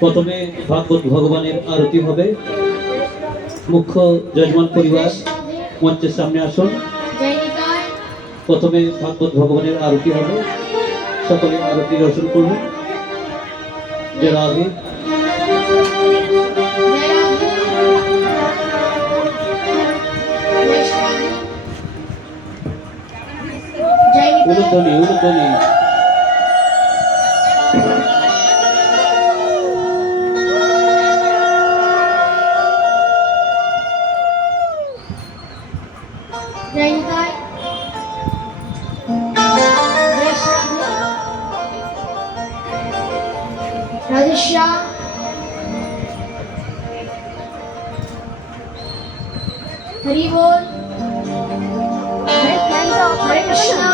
প্রথমে ভাগবত ভগবানের আরতি হবে। মুখ্য যজমান পরিবার মঞ্চের সামনে আসুন। প্রথমে ভাগবত ভগবানের আরতি হবে, সকলে আরতি দর্শন করবেন। জয় রাধে। উলুধ্বনি উলুধ্বনি। हरि बोल। हरे कृष्णा।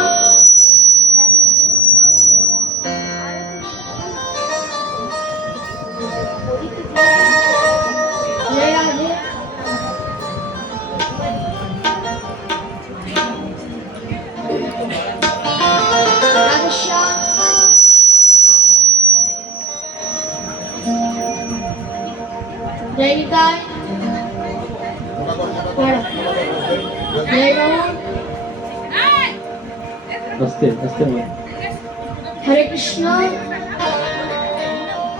जय राधे। राधेश्याम। जय निताय। हरे कृष्णा।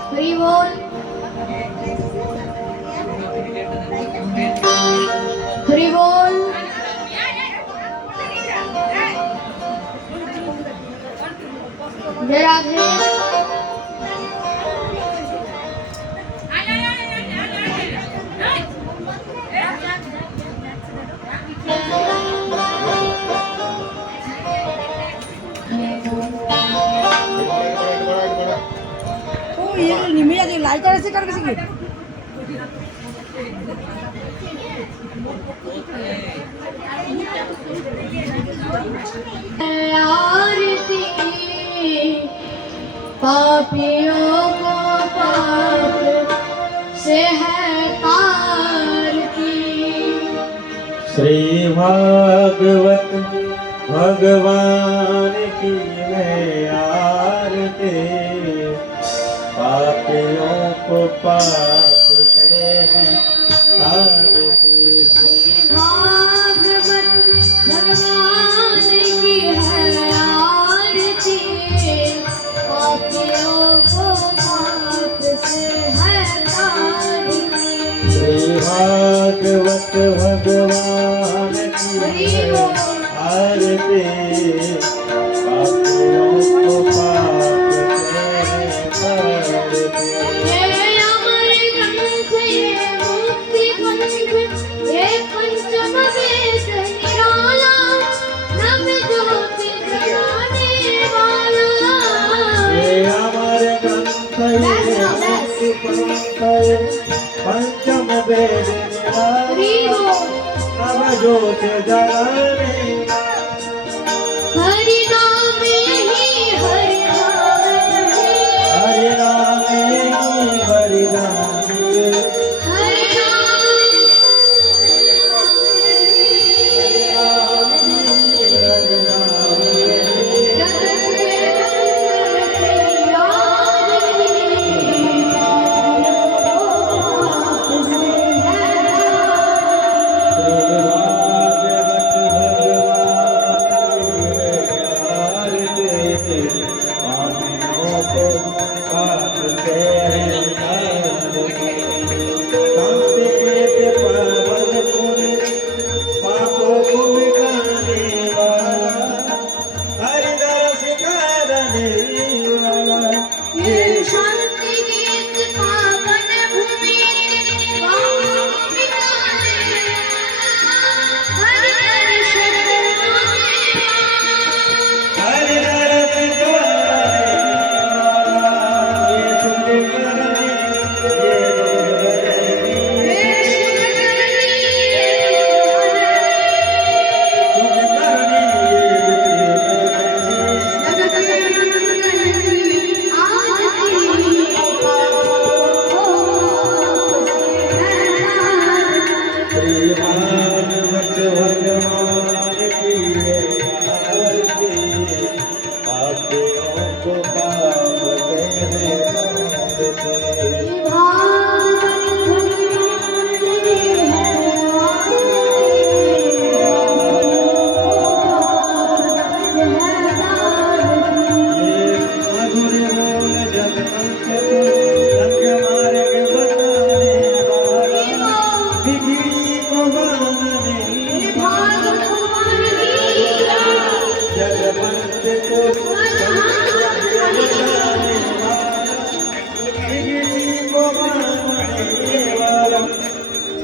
हरि बोल। हरि बोल। जय राधे। लाइट ऐसे कर किसी आरती पापियों को पाप से है तार की। श्री भागवत भगवान की है आरती, पापियों को पाप से है तारती। भागवत भगवान की है आरती, पापियों को पाप से है तारती। श्री भागवत भगवान की है आरती, पापियों को पाप से है तारती। ये अमर ग्रंथ, ये मुक्ति पंथ, ये पंचम वेद निराला, नव ज्योति जगाने वाला। ये अमर ग्रंथ, ये मुक्ति पंथ, ये पंचम वेद निराला, नव ज्योति जगाने। हरि नाम यही हरि नाम यही, हरि नाम यही हरि नाम यही, हरि नाम हरि नाम यही। जगत में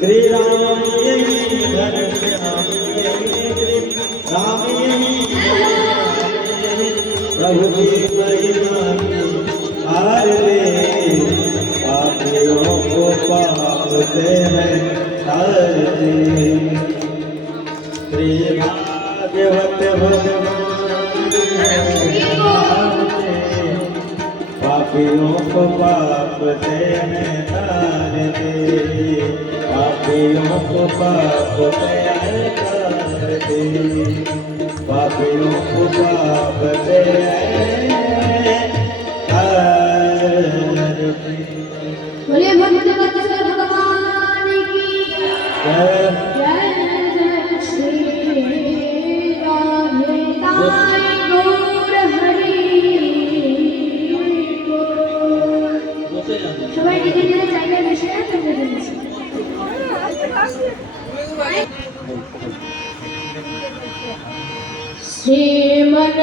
श्री राम यही घर श्याम यही राम यही प्रभु की महिमा हार ले पापियों को पाप से है तार दे श्री भागवत भगवान पापियों को पाप से है तार दे पापियों को पाप से है तार दे पापियों को पाप से है तार दे। बोलिए भगवत भगवान की जय जय श्री राधे ताई गौर हरि बोल। বসে যান। সবাই নিজের নিজের জায়গায় বসে থাকতে দিচ্ছি। শ্রীমন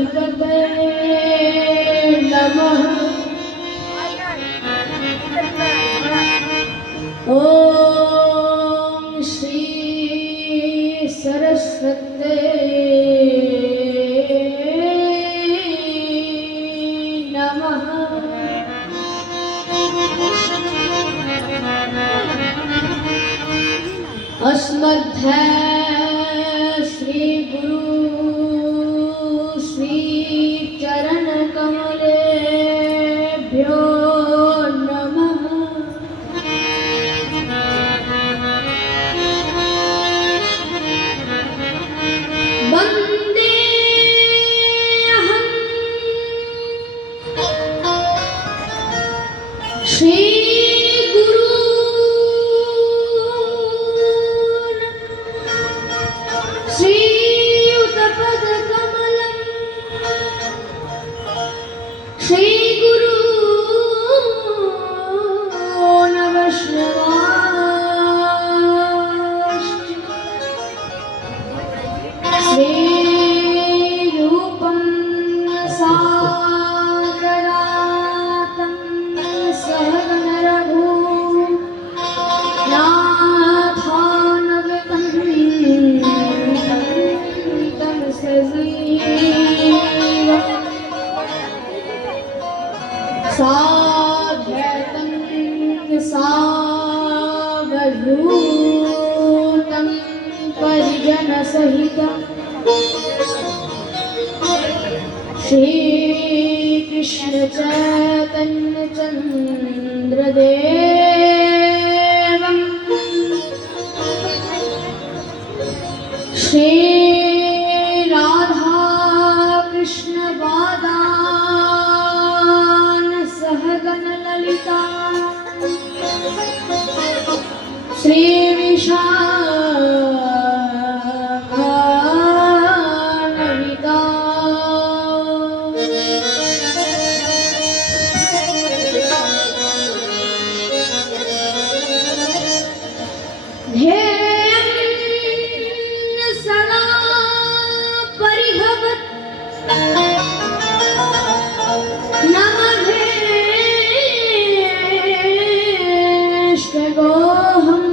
মহাগণাধিপতये নমঃ। ওম শ্রী सरस्वते नमः। अस्मद्ध्याय श्री गुरु श्री चरण कमलेभ्यो नमः। वन्देऽहं श्रीगुरून् श्रीयुतपदकमलं श्रीगुरून् वैष्णवांश्च श्रीरूपं साग्रजातं सहगणरघु नाथानवितं तं सजीवम् साध्यतं सावधूतं परिजनसहितम् श्री कृष्ण चैतन्य चंद्रदेवं श्री राधा कृष्ण पादान् सहगण ललिता श्री विशाखान्विता ध्येयं सदा परिभवत् नमभेष्टगोऽहम्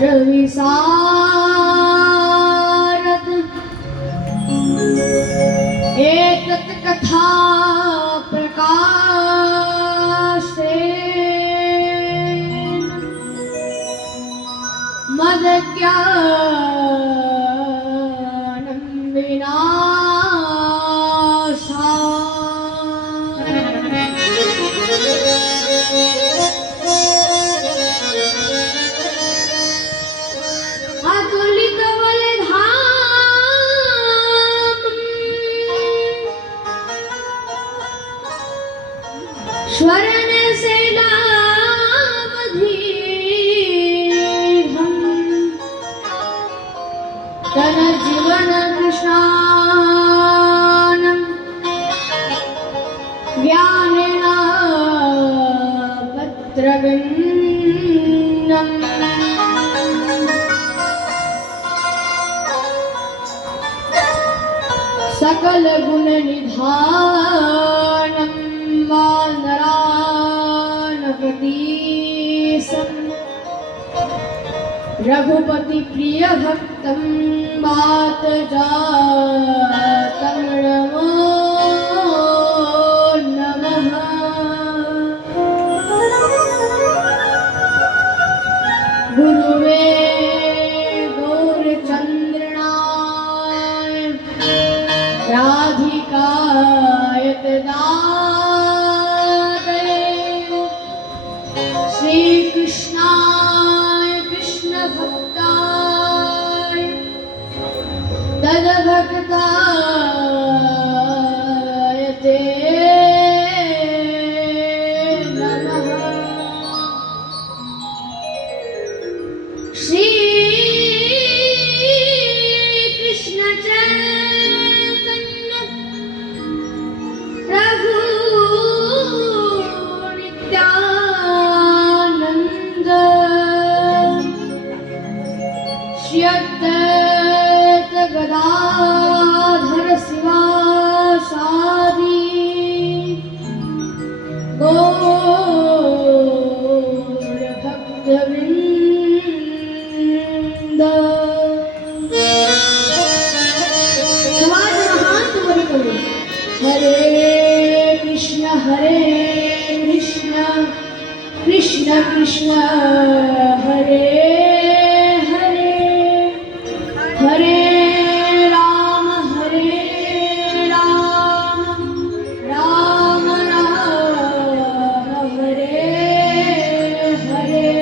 विशारद एतत् कथा प्रकाशेन मदज्ञानं विनाशाय अतुलित बलधाम स्वर्ण शैलावधीढं तन जीवन कृष्णानं ज्ञानेन पत्रविन्दम् सकल गुण निधानं वानरानपतीशं रघुपति प्रिय भक्तं वात जातं नमो नमः गुरुवे गौरचन्द्रनाय राधिकाय तदादये श्रीकृष्णाय कृष्णभक्ताय तद्भक्ताय ते नमः श्रीकृष्ण चैतन्य प्रभु नित्यानंद श्री अद्वैत गदाधर शिवासादि गौर भक्तवृंद समाज महान तुम्हारी करो हरे कृष्ण कृष्ण कृष्ण हरे हरे हरे राम राम राम हरे हरे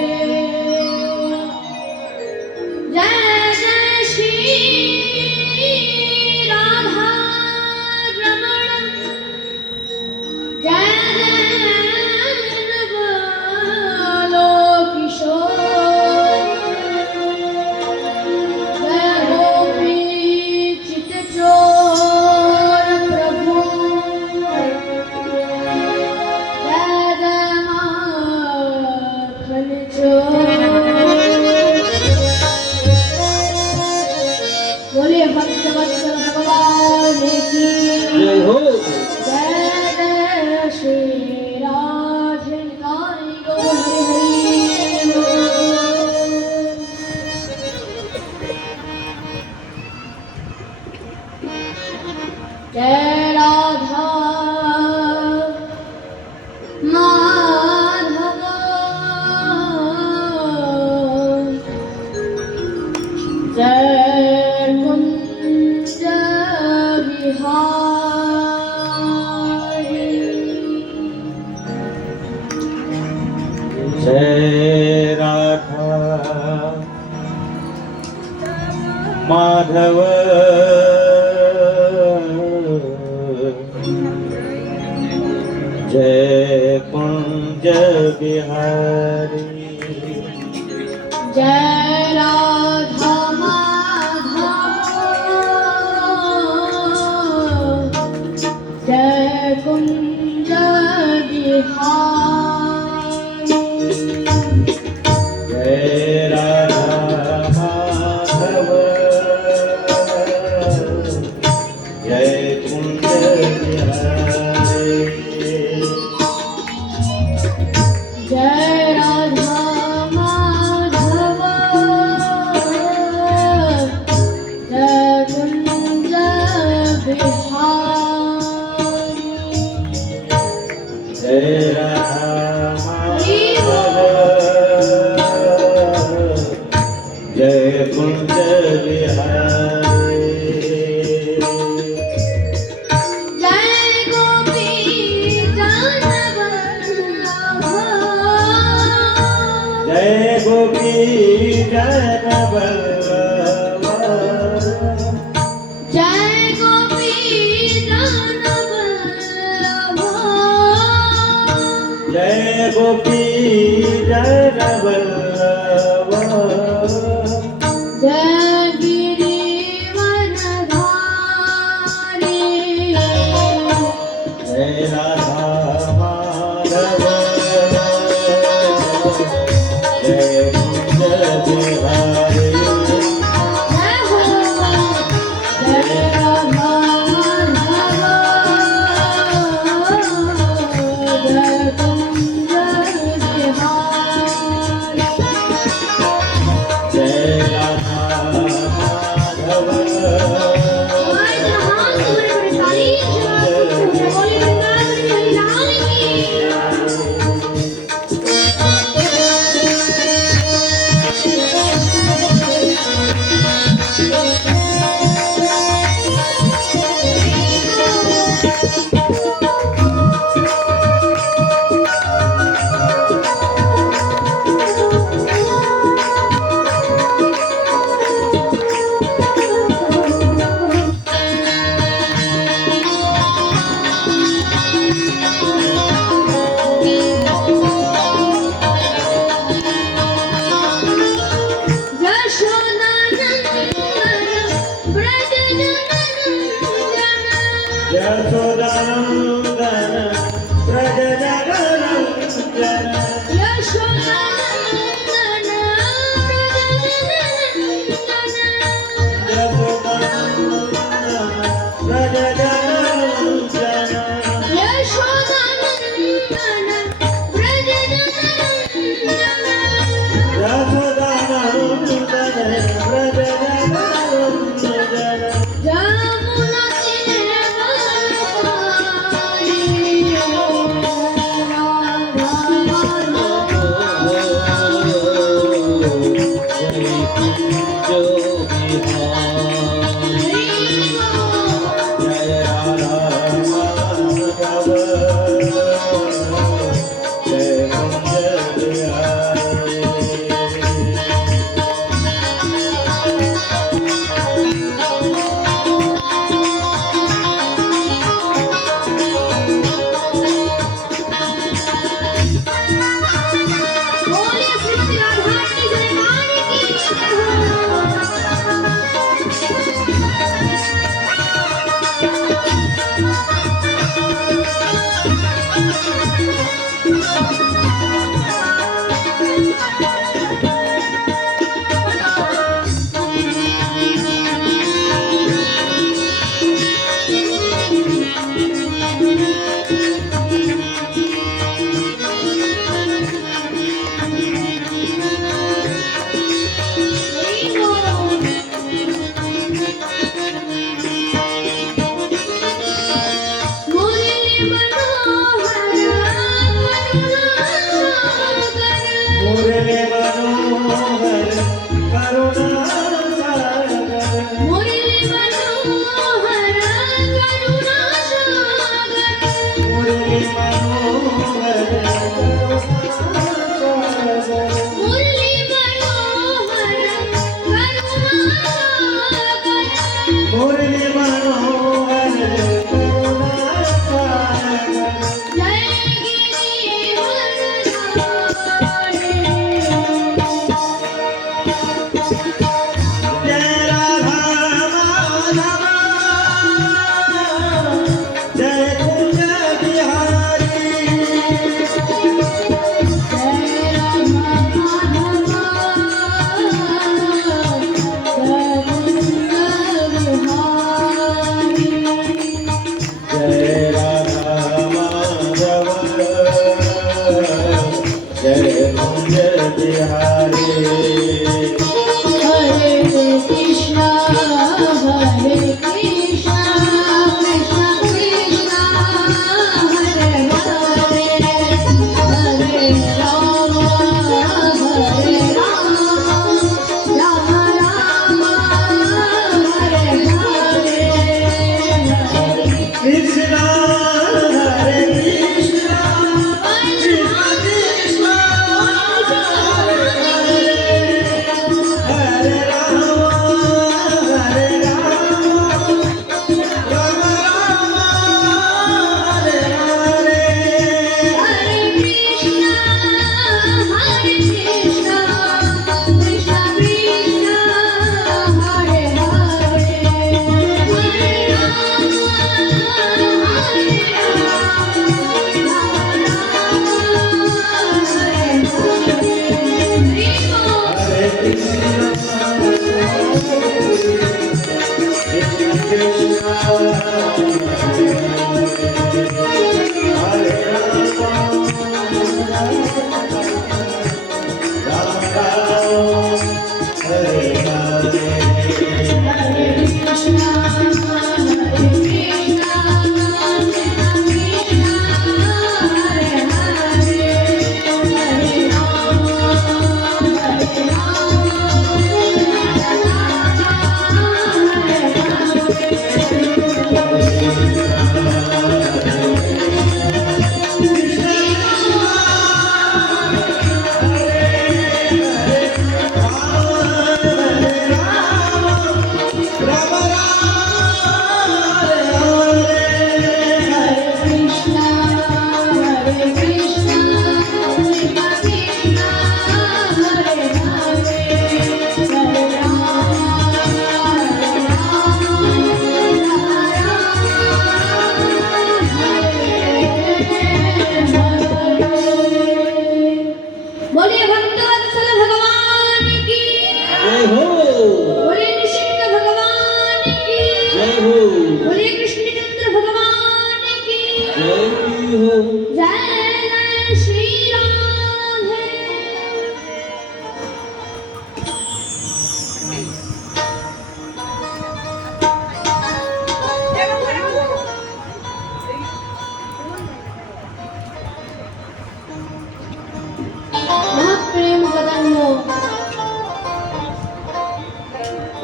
जय जय श्री राधा रमण जय जय बोलो किशोर जय गोपी चितचोर प्रभु जय जय माखन चोर बोले भक्तवत्सल भगवान की जय हो। जय जय श्री राधे नारी गौर हरि जय राधा माधव जय कुंज बिहारी जय राधा माधव जय कुंज बिहारी जय राधा माधव जय कुंज बिहारी जय राधा माधव जय कुंज बिहारी जय राधा जय कुंज बिहारी जय गोपी जय गोपी जन वल्लभ जय गोपी जय गोपी जन वल्लभ जय गिरिवरधारी जय राधा माधव जय कुंज बिहारी जय हो जय राधा माधव जय कुंज बिहारी जय राधा माधव हमारे जहान पूरे पूरे ताली जय बोले वृंदावन लाल की यशोदानंदन व्रज जगरंजन यशोदानंदन व्रज जगरंजन यशोदानंदन व्रज जगरंजन जय राधा माधव जय कुंज बिहारी मुरली मनोहर करुणा सागर मुरली मनोहर करुणा सागर मुरली मनोहर करुणा सागर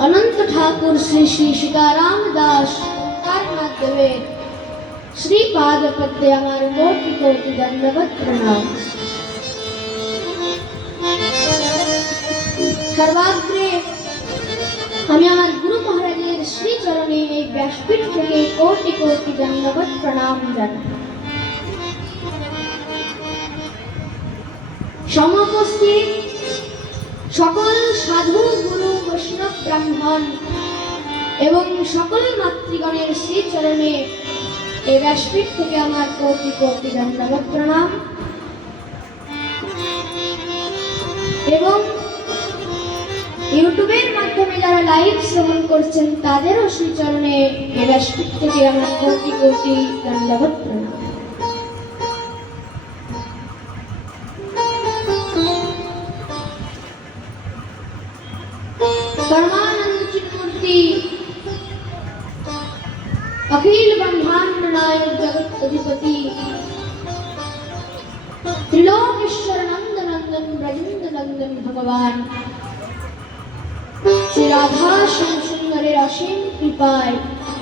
অনন্ত ঠাকুর শ্রী শ্রী সীতারাম দাস তার মাধ্যমে শ্রীপাদ পদ্মে আমার কোটি কোটি দণ্ডবত প্রণাম। সর্বাগ্রে আমি আমার গুরু মহারাজের শ্রীচরণে এই ব্যাসপীঠ থেকে কোটি কোটি দণ্ডবত প্রণাম জানাই। সমুপস্থিত সকল সাধু গুরু বৈষ্ণব ব্রাহ্মণ এবং সকল মাতৃগণের শ্রীচরণে এই ব্যাসপীঠ থেকে আমার কোটি কোটি দণ্ডবত প্রণাম এবং ইউটিউবের মাধ্যমে যারা লাইভ শ্রবণ করছেন তাদেরও শ্রীচরণে এই ব্যাসপীঠ থেকে আমার কোটি কোটি দণ্ডবত প্রণাম। परमानंद चिन्मूर्ति अखिल ब्रह्मांड नायक जगत अधिपति त्रिलोकेश्वर नंद नंदन ब्रजेंद्र नंदन भगवान श्री राधा श्याम सुंदरेर असीम कृपाय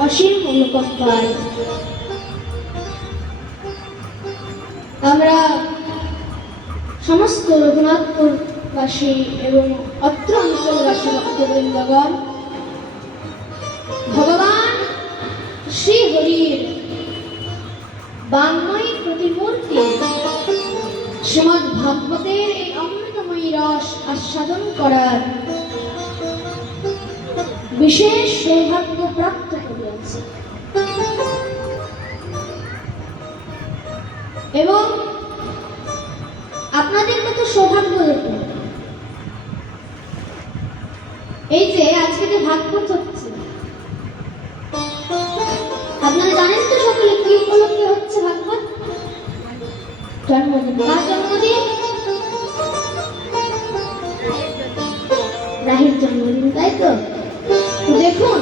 असीम अनुकंपाय আমরা সমস্ত রঘুনাথপুরবাসী এবং অত্র অঞ্চলবাসী ভক্তবৃন্দগণ ভগবান শ্রী হরির বাংময়ী প্রতিমূর্তি শ্রীমদ্ ভাগবতের এই অমৃতময়ী রস আস্বাদন করার বিশেষ সৌভাগ্য প্রাপ্ত করিয়াছি এবং আপনাদের কত সৌভাগ্য দেখুন। এই যে আজকে যে ভাগবত হচ্ছে আপনারা জানেন তো সকলে কি উপলক্ষে হচ্ছে ভাগবত? জন্মদিন। কার জন্মদিন? রাহির জন্মদিন, তাই তো? দেখুন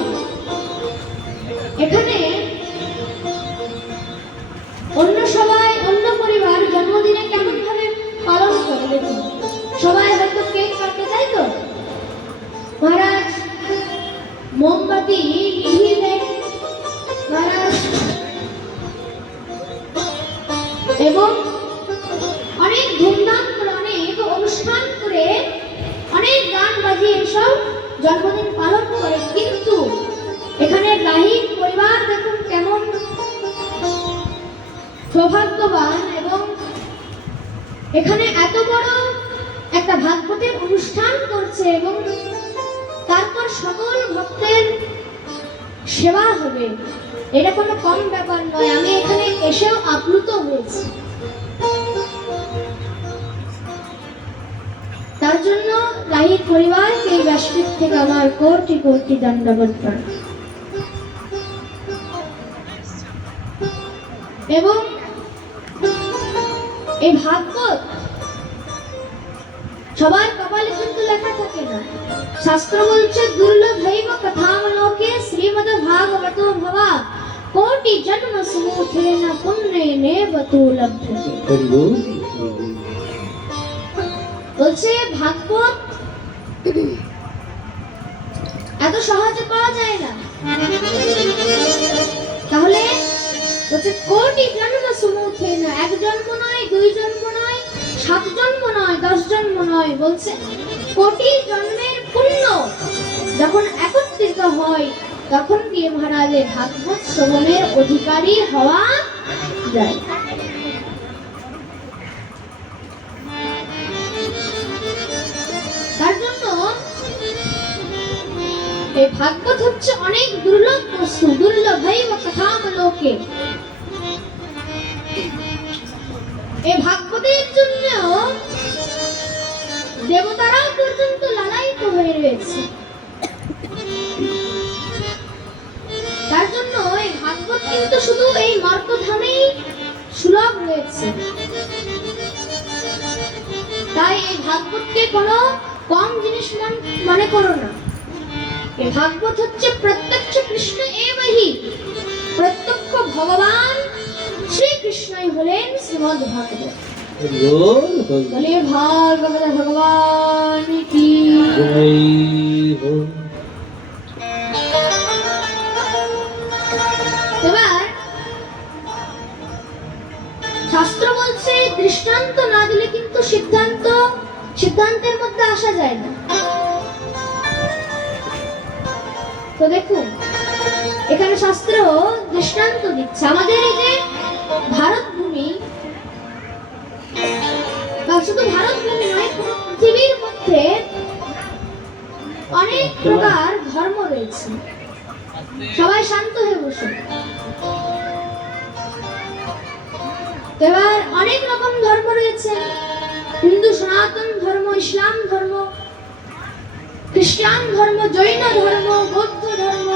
এখানে অন্য সবাই অন্য পরিবার জন্মদিনে কেমন ভাবে পালন করে দেখুন। সবাই হয়তো কেক কাটে, তাই তো? মহারাজ মোমবাতি নিভিয়ে দেয় মহারাজ এবং অনেক ধুমধাম করে অনেক অনুষ্ঠান করে অনেক গান বাজিয়ে এসব জন্মদিন পালন করে, কিন্তু এখানে রাহির পরিবার দেখুন কেমন সৌভাগ্যবান এবং এখানে এত বড় একটা ভাগবতের অনুষ্ঠান করছে এবং তারপর সকল ভক্তের সেবা হবে, এটা কোনো কম ব্যাপার নয়। আমি এখানে এসেও আপ্লুত হয়েছি। তার জন্য রাহির পরিবারকে এই ব্যাসপীঠ থেকে আমার কোটি কোটি দণ্ডবত প্রণাম। এবং এই ভাগবত সবার কপালে কিন্তু লেখা থাকে না। শাস্ত্র বলছে দুর্লভৈব কথামলোকে শ্রীমদ্ ভাগবত ভবা কোটি জন্ম সমুথেন পুণ্যেনেব তু লভ্যতে। বলছে ভাগবত এত সহজে পাওয়া যায় না, তাহলে বলছে কোটি জন্ম সমুথেন, এক জন্ম নয়, দুই জন্ম নয়, 7 জন্ম নয়, 10 জন্ম নয়, বলছে কোটি জন্মের পুণ্য যখন একত্রিত হয় তখন গিয়ে মহারাজের ভাগবত শ্রবণের অধিকারী হওয়া যায়। তার জন্য এই ভাগবত হচ্ছে অনেক দুর্লভ বস্তু, দুর্লভৈব কথামলোকে। এই ভাগবতের জন্য দেবতারাও পর্যন্ত লালায়িত হয়ে রয়েছে। তার জন্য এই ভাগবত কিন্তু শুধু এই মর্তধামেই সুলভ রয়েছে। তাই এই ভাগবতকে কোনো কম জিনিস মনে করো না। এই ভাগবত হচ্ছে প্রত্যক্ষ কৃষ্ণ এবহি, প্রত্যক্ষ ভগবান শ্রীকৃষ্ণই হলেন শ্রীমদ্ ভাগবত। বলে ভাগবত ভগবান কি জয়। শাস্ত্র বলছে দৃষ্টান্ত না দিলে কিন্তু সিদ্ধান্তের মধ্যে আসা যায় না। তো দেখুন এখানে শাস্ত্র দৃষ্টান্ত দিচ্ছে। আমাদের এই যে ভারত ভূমি, বা শুধু ভারত ভূমি নয়, পুরো পৃথিবীর মধ্যে অনেক প্রকার ধর্ম রয়েছে। সবাই শান্ত হয়ে বসুন। এবার অনেক রকম ধর্ম রয়েছে, হিন্দু সনাতন ধর্ম, ইসলাম ধর্ম, খ্রিস্টান ধর্ম, জৈন ধর্ম, বৌদ্ধ ধর্ম,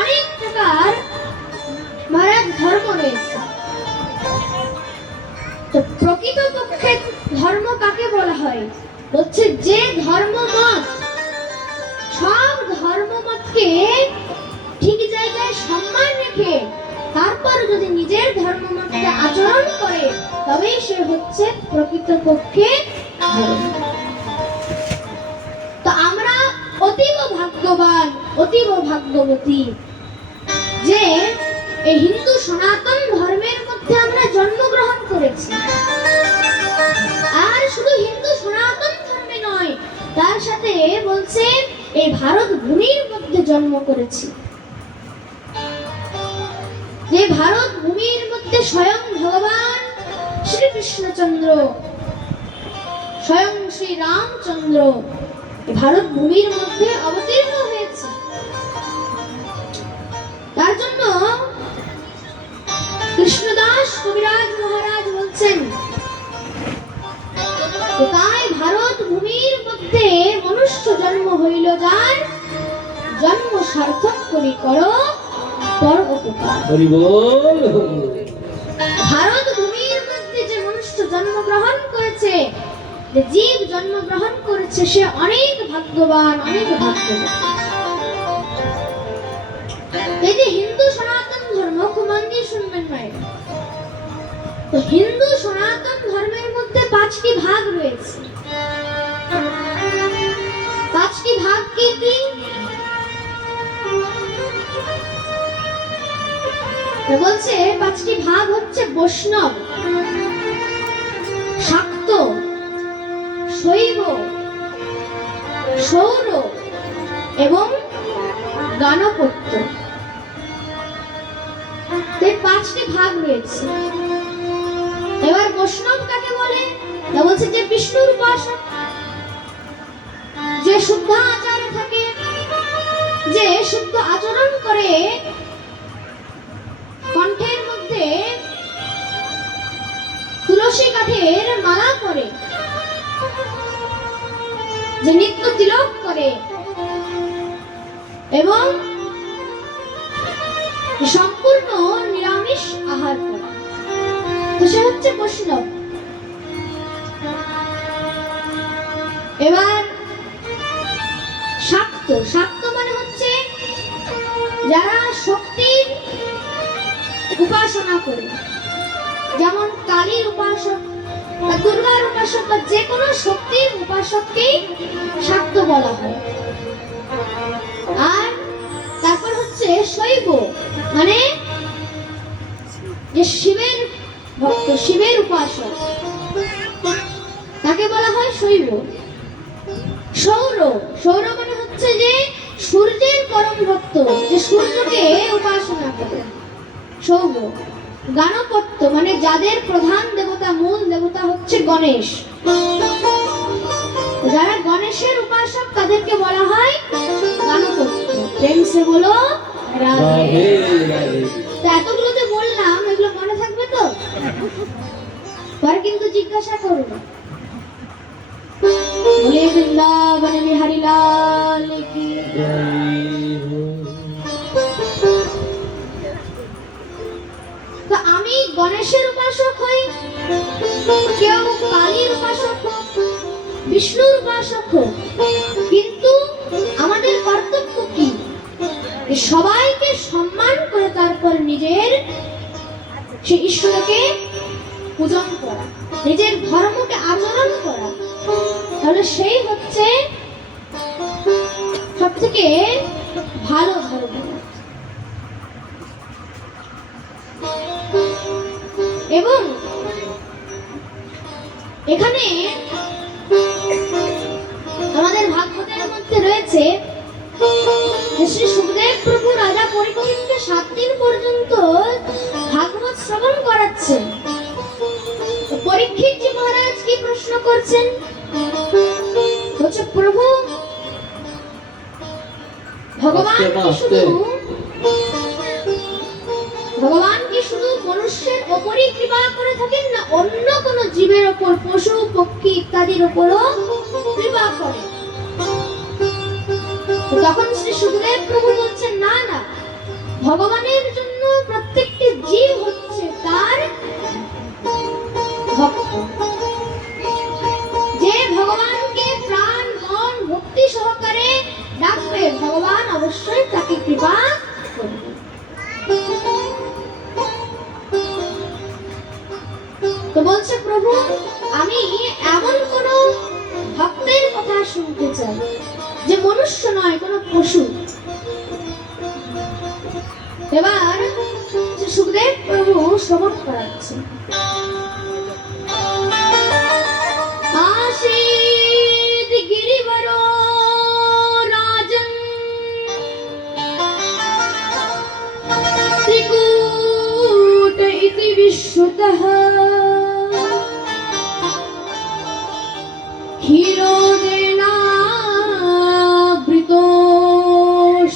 অনেক প্রকার মহারাজ ধর্ম রয়েছে। তো প্রকৃতপক্ষে ধর্ম কাকে বলা হয়? বলছে যে ধর্মমত সব ধর্মমতকে ঠিক জায়গায় সম্মান রেখে তারপর যদি নিজের ধর্মমতকে আচরণ করে তবেই সে হচ্ছে প্রকৃতপক্ষে ধর্ম। তো আমরা অতীব ভাগ্যবান, অতীব ভাগ্যবতী যে এই হিন্দু সনাতন ধর্মের মধ্যে আমরা জন্মগ্রহণ করেছি। আর শুধু হিন্দু সনাতন ধর্মে নয়, তার সাথে বলছে এই ভারত ভূমির মধ্যে জন্ম করেছি। যে ভারত ভূমির মধ্যে স্বয়ং ভগবান শ্রীকৃষ্ণচন্দ্র, স্বয়ং শ্রী রামচন্দ্র ভারত ভূমির মধ্যে অবতীর্ণ হয়েছে। তার জন্য কৃষ্ণদাস কবিরাজ মহারাজ বলছেন, তাই ভারত ভূমির মধ্যে মনুষ্য জন্ম হইল যার, জন্ম সার্থক করি করো পর উপকার। হরি বল। ভারত ভূমির মধ্যে যে মনুষ্য জন্মগ্রহণ করেছে, যে জীব জন্মগ্রহণ করেছে, সে অনেক ভাগ্যবান, অনেক ভাগ্যবান। এই যে হিন্দু সনাতন ধর্ম, খুব মন দিয়ে শুনবেন মায়েরা। তো হিন্দু সনাতন ধর্মের মধ্যে 5টি ভাগ রয়েছে। 5টি ভাগ কি কি? বলছে 5টি ভাগ হচ্ছে বৈষ্ণব, শাক্ত, শৈব, সৌর এবং গাণপত্য। এই 5টি ভাগ রয়েছে। এবার বৈষ্ণব কাকে বলে? তা বলছে যে বিষ্ণুর উপাসক, যে শুদ্ধ আচারে থাকে, যে শুদ্ধ আচরণ করে, কণ্ঠের মধ্যে তুলসী কাঠের মালা করে, যে নিত্য তিলক করে এবং সম্পূর্ণ নিরামিষ আহার করে, তো সে হচ্ছে বৈষ্ণব। এবার শাক্ত, শাক্ত মানে হচ্ছে যারা শক্তির উপাসনা করে, যেমন কালীর উপাসক বা দুর্গার উপাসক বা যে কোনো শক্তির উপাসককেই শাক্ত বলা হয়। আর তারপর হচ্ছে শৈব, মানে যে শিবের ভক্ত, শিবের উপাসক, তাকে বলা হয় শৈব। সৌর, সৌর মানে হচ্ছে যে সূর্যের পরম ভক্ত, যে সূর্যকে উপাসনা করে, সৌর। গাণপত্য মানে যাদের প্রধান দেবতা, মূল দেবতা হচ্ছে গণেশ, যারা গণেশের উপাসক তাদেরকে বলা হয় গাণপত্য। প্রেম সে বলো রাধে রাধে। তো এতগুলো যে বললাম, এগুলো মনে থাকবে তো? পরে কিন্তু জিজ্ঞাসা করবো। বলে বৃন্দাবন বিহারী লাল কি তো আমি গণেশের উপাসক হই, কেউ কালীর উপাসক হোক, বিষ্ণুর উপাসক হোক, কিন্তু আমাদের কর্তব্য কি? সবাইকে সম্মান করে তারপর নিজের সে ঈশ্বরকে পূজন করা, নিজের ধর্মকে আচরণ করা, তাহলে সেই হচ্ছে সব থেকে ভালো ধর্ম। এবং এখানে আমাদের ভাগবতের মধ্যে রয়েছে যে শ্রী সুখদেব প্রভু রাজা পরীক্ষিতকে 7 দিন পর্যন্ত ভাগবত শ্রবণ করাচ্ছেন। তো পরীক্ষিত জি মহারাজ কি প্রশ্ন করছেন, বলছে প্রভু ভগবান কি শুধু মানুষের ওপরই কৃপা করে থাকেন, না অন্য কোন জীবের ওপর, পশু পক্ষী ইত্যাদির ওপরও কৃপা করে? তখন শ্রী সুখদেব প্রভু বলছেন না না, ভগবানের জন্য প্রত্যেকটি জীব হচ্ছে তার ভক্ত। যে ভগবানকে প্রাণ মন ভক্তি সহকারে ডাকবে, ভগবান অবশ্যই তাকে কৃপা করবে। তো বলছে প্রভু আমি এমন কোন ভক্তের কথা শুনতে চাই যে মনুষ্য নয়, কোন পশু। এবার সুখদেব প্রভু শ্রবণ করাচ্ছে। आसीत् गिरिवरो राजन् त्रिकूट इति विश्रुतः क्षीरोदेनावृतो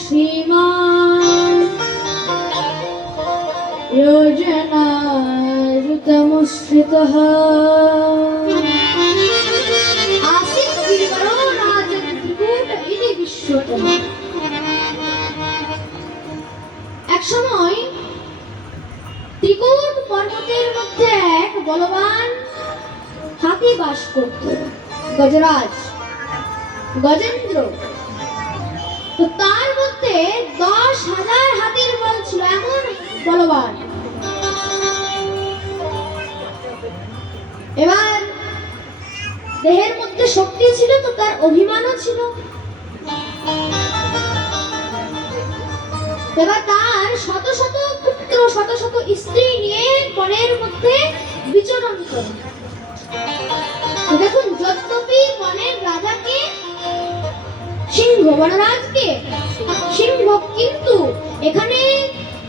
श्रीमान् योजनायुतमुश्रितः এক সময় ত্রিকুট পর্বতের মধ্যে এক বলবান হাতি বাস করত, গজরাজ গজেন্দ্র। তো তার মধ্যে 10,000 হাতির বল ছিল, এমন বলবান। এবার দেহের মধ্যে শক্তি ছিল, তো তার অভিমানও ছিল। এবার তার শত শত পুত্র, শত শত স্ত্রী নিয়ে বনের মধ্যে বিচরণ করে। দেখুন, যদ্যপি বনের রাজাকে সিংহ, বনরাজকে সিংহ, কিন্তু এখানে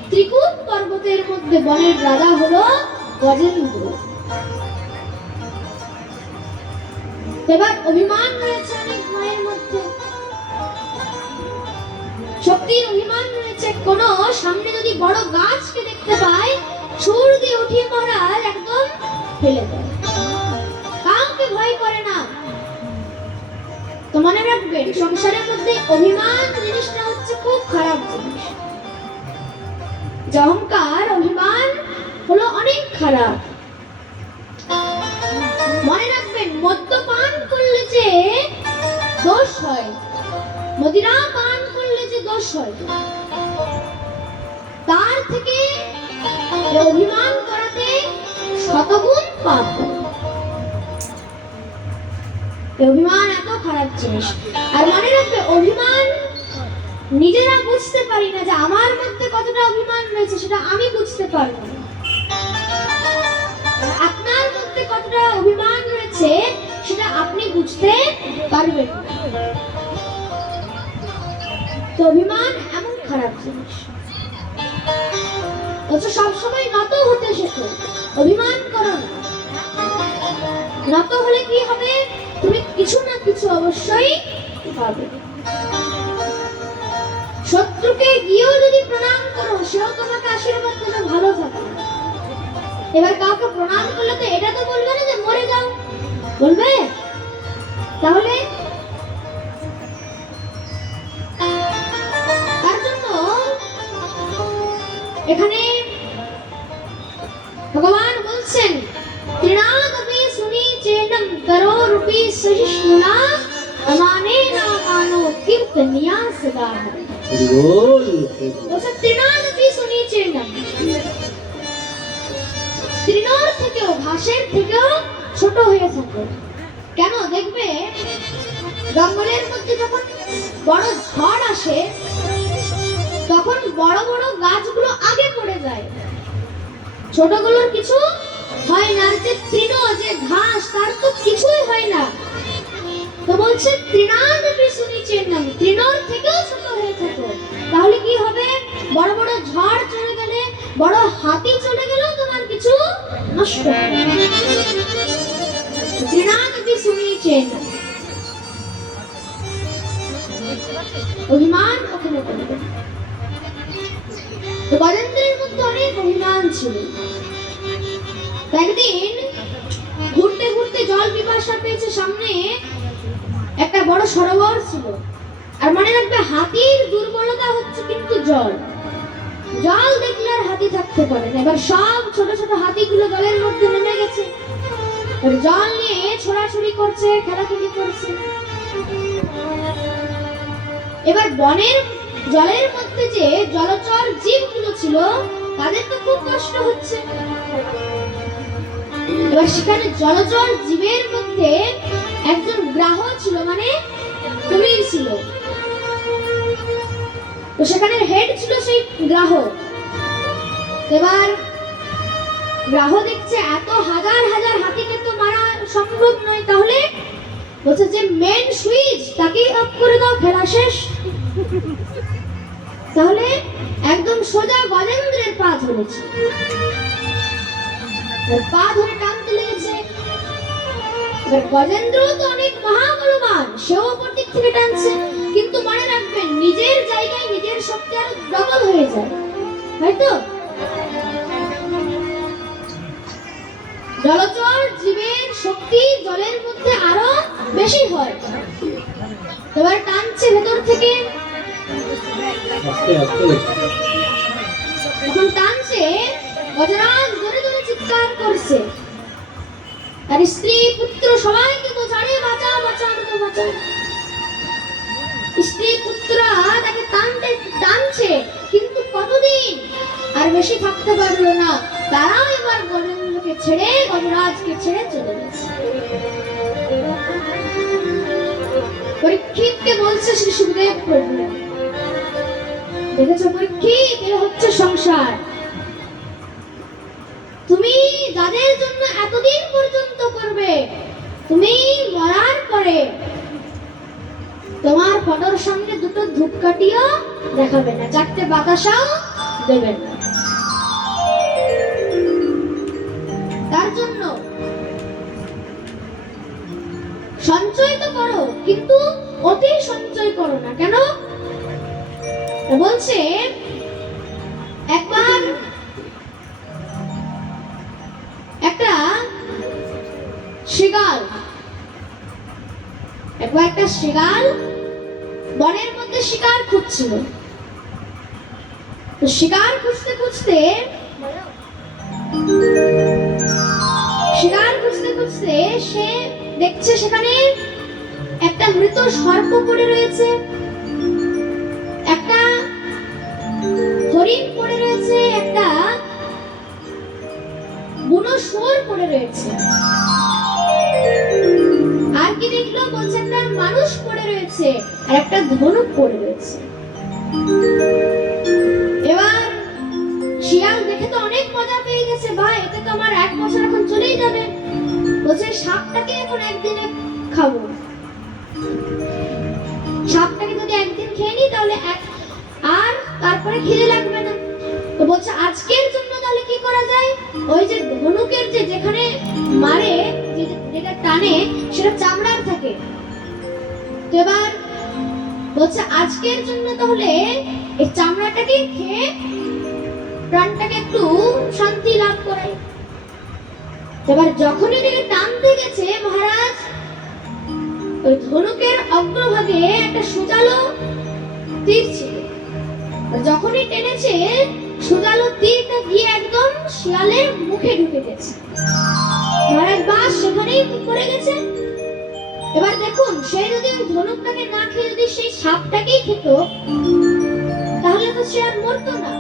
ত্রিকুট পর্বতের মধ্যে বনের রাজা হলো গজেন্দ্র। এবার অভিমান রয়েছে অনেক মায়ের মধ্যে, শক্তির অভিমান রয়েছে। কোন সামনে যদি বড় গাছকে দেখতে পায়, সুর দিয়ে উঠিয়ে মহারাজ একদম ফেলে দেয়, কাউকে ভয় করে না। তো মনে রাখবেন, সংসারের মধ্যে অভিমান জিনিসটা হচ্ছে খুব খারাপ জিনিস। অহংকার, অভিমান হলো অনেক খারাপ। মনে রাখবেন, মদ্যপান করলে যে দোষ হয়, মদিরা পান করলে যে দোষ হয়, তার থেকে অভিমান করাতে শতগুণ পাপ হয়। অভিমান এত খারাপ জিনিস। আর মনে রাখবে, অভিমান নিজেরা বুঝতে পারি না যে আমার মধ্যে কতটা অভিমান রয়েছে, সেটা আমি বুঝতে পারবো না। আপনার মধ্যে কতটা অভিমান রয়েছে সেটা আপনি বুঝতে পারবেন না। তো অভিমান এমন খারাপ জিনিস। সবসময় নত হতে শেখো, অভিমান করো না। নত হলে কি হবে, তুমি কিছু না কিছু অবশ্যই পাবে। শত্রুকে গিয়েও যদি প্রণাম করো, সেও তোমাকে আশীর্বাদ দেবে ভালো থাকে। এবার কাউকে প্রণাম করলে তো এটা তো বলবে না যে মরে যাও, বলবে? তাহলে তার জন্য এখানে ভগবান বলছেন, তৃণাদপি শুনি চেনম করো রূপী সহিষ্ণুনা আমানে না কানো কীর্তনিয়া সদা। তৃণাদপি শুনি চেনম, তৃণর থেকেও, ঘাসের থেকেও ছোট হয়ে থাকে। কেন দেখবে, জঙ্গলের মধ্যে যখন বড় ঝড় আসে, তখন বড় বড় গাছগুলো আগে পড়ে যায়, ছোটগুলোর কিছু হয় না, যে তৃণ যে ঘাস তার তো কিছুই হয় না। তো বলছে তৃণাদপি সুনিচিন্নম, তৃণর থেকেও ছোট হয়ে থাকো, তাহলে কি হবে? বড় বড় ঝড় চলে গেলে, বড় হাতি চলে গেলেও তোমার কিছু নষ্ট হবে না। তৃণাদপি সুনিচিন্নম, অভিমান কখনো করবে না। তো গজেন্দ্রের মধ্যে অনেক অভিমান ছিল। একদিন ঘুরতে ঘুরতে জল পিপাসা পেয়েছে, সামনে একটা বড় সরোবর ছিল। আর মনে রাখবে, হাতির দুর্বলতা হচ্ছে কিন্তু জল। জল দেখলে আর হাতি থাকতে পারে না। এবার সব ছোট ছোট হাতিগুলো জলের মধ্যে নেমে গেছে, জল নিয়ে ছোড়াছুড়ি করছে, খেলাখেলি করছে। এবার বনের জলের মধ্যে যে জলচর জীবগুলো ছিল তাদের তো খুব কষ্ট হচ্ছে। এবার সেখানে জলচর জীবের মধ্যে একজন গ্রাহ ছিল, মানে কুমির ছিল। তো সেখানে হেড ছিল সেই গ্রাহ। এবার গ্রাহ দেখছে এত হাজার হাজার হাতিকে তো মারা সম্ভব নয়, তাহলে বলছে যে মেন সুইচ তাকেই অফ করে দাও, খেলা শেষ। তাহলে একদম সোজা গজেন্দ্রের পা ধরেছে, পা ধরে টানতে লেগেছে। এবার গজেন্দ্র তো অনেক মহাবলবান, সেও ওপর দিক থেকে টানছে। কিন্তু মনে রাখবেন, নিজের জায়গায় নিজের শক্তি আরো ডবল হয়ে যায়, হয়তো জলচর জীবের শক্তি জলের মধ্যে আরো বেশি হয়। এবার টানছে ভেতর থেকে, আস্তে আস্তে যখন টানছে গজরাজ জোরে জোরে চিৎকার করছে, তার স্ত্রী পুত্র সবাইকে তো ছাড়ে, বাঁচাও বাঁচাও আমাকে বাঁচাও। স্ত্রী পুত্ররা তাকে টানতে টানছে, কিন্তু কতদিন আর বেশি থাকতে পারলো না। তারাও এবার গজেন্দ্রকে ছেড়ে, গজরাজকে ছেড়ে চলে গেছে। পরীক্ষিতকে বলছে শ্রী সুখদেব প্রভু, দেখেছো পরীক্ষিত, এ হচ্ছে সংসার। তুমি যাদের জন্য এতদিন পর্যন্ত করবে, তুমি মরার পরে তোমার ফটোর সামনে দুটো ধূপকাঠিও দেখাবে না, চারটে বাতাসাও দেবে না। তার জন্য সঞ্চয় তো করো, কিন্তু অতি সঞ্চয় করো না। কেন বলছে, একবার একটা শৃগাল বনের মধ্যে শিকার খুঁজছিল। তো শিকার খুঁজতে খুঁজতে সে দেখছে সেখানে একটা মৃত সর্প পড়ে রয়েছে, একটা হরিণ পড়ে রয়েছে, একটা বুনো শুয়োর পড়ে রয়েছে। আর কি দেখলো? বলছে একটা মানুষ পড়ে রয়েছে আর একটা ধনুক পড়ে রয়েছে। এবার শিয়াল দেখে তো অনেক মজা পেয়ে গেছে, ভাই এতে তো আমার 1 বছর এখন চলেই যাবে। বলছে সাপটাকে এখন একদিনে খাবো, সাপটাকে যদি একদিন খেয়ে নিই তাহলে আর তারপরে খিদে লাগবে না। তো বলছে আজকের জন্য তাহলে কি করা যায়? ওই যে ধনুকের যেখানে মারে, যেটা টানে, সেটা চামড়ার থাকে। তো এবার বলছে আজকের জন্য তাহলে এই চামড়াটাকে খেয়ে প্রাণটাকে একটু শান্তি লাভ করাই। এবার যখনই এটাকে টানতে গেছে মহারাজ, ওই ধনুকের অগ্রভাগে একটা সুজালো তীর ছিল। যখনই টেনেছে, সুজালো তীরটা গিয়ে একদম শিয়ালের মুখে ঢুকে গেছে। মহারাজ বাস সেখানেই পড়ে গেছে। এবার দেখুন, সে যদি ওই ধনুকটাকে না খেয়ে যদি সেই সাপটাকেই খেত, তাহলে তো সে আর মরতো না।